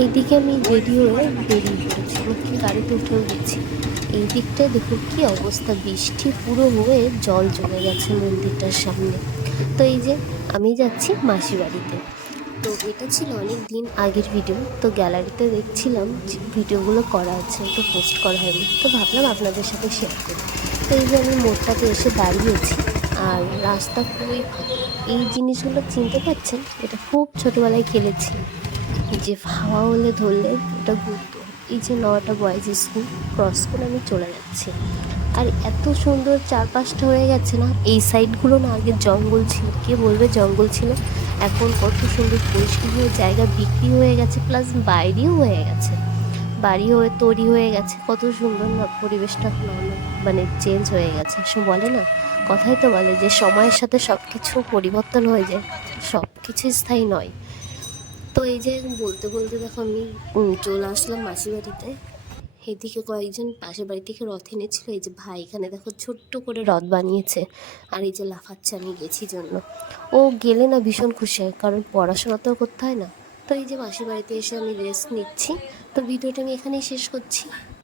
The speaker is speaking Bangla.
এইদিকে আমি রেডি হয়ে বেরিয়ে পড়েছি, এমনকি গাড়িতে উঠেও গেছি। এই দিকটায় দেখো কি অবস্থা, বৃষ্টি পুরো হয়ে জল জমে গেছে মন্দিরটার সামনে। তো এই যে আমি যাচ্ছি মাসি বাড়িতে। তো এটা ছিল অনেক দিন আগের ভিডিও, তো গ্যালারিতে দেখছিলাম যে ভিডিওগুলো করা আছে, তো পোস্ট করা হয়নি, তো ভাবলাম আপনাদের সাথে শেয়ার করি। তো এই যে আমি মোড়টাতে এসে দাঁড়িয়েছি, আর রাস্তা পুরোই ফাঁকা। এই জিনিসগুলো চিনতে পারছেন, এটা খুব ছোটোবেলায় খেলেছি, যে হাওয়া হলে ধরলে এটা ঘুরতো। এই যে 9টা বয়েজ স্কুল ক্রস করে আমি চলে যাচ্ছি, আর এত সুন্দর চারপাশটা হয়ে গেছে না। এই সাইডগুলো না আগে জঙ্গল ছিল, কে বলবে জঙ্গল ছিল, এখন কত সুন্দর পরিষ্কার হয়ে জায়গা বিক্রি হয়ে গেছে, প্লাস বাইরেও হয়ে গেছে, বাড়ি হয়ে তৈরি হয়ে গেছে। কত সুন্দর না পরিবেশটা, মানে চেঞ্জ হয়ে গেছে। সব বলে না, কথাই তো বলে যে সময়ের সাথে সব কিছু পরিবর্তন হয়ে যায়, সব কিছু স্থায়ী নয়। তো এই যে বলতে বলতে দেখো আমি চলে আসলাম মাসি বাড়িতে। এদিকে কয়েকজন পাশের বাড়ি থেকে রথ এনেছিল, এই যে ভাই এখানে দেখো ছোট্ট করে রথ বানিয়েছে, আর এই যে লাফাচ্ছে আমি গেছি জন্য। ও গেলে না ভীষণ খুশি হয়, কারণ পড়াশোনা তো করতে হয় না। তো এই যে মাসির বাড়িতে এসে আমি রেস্ট নিচ্ছি। তো ভিডিওটা আমি এখানেই শেষ করছি।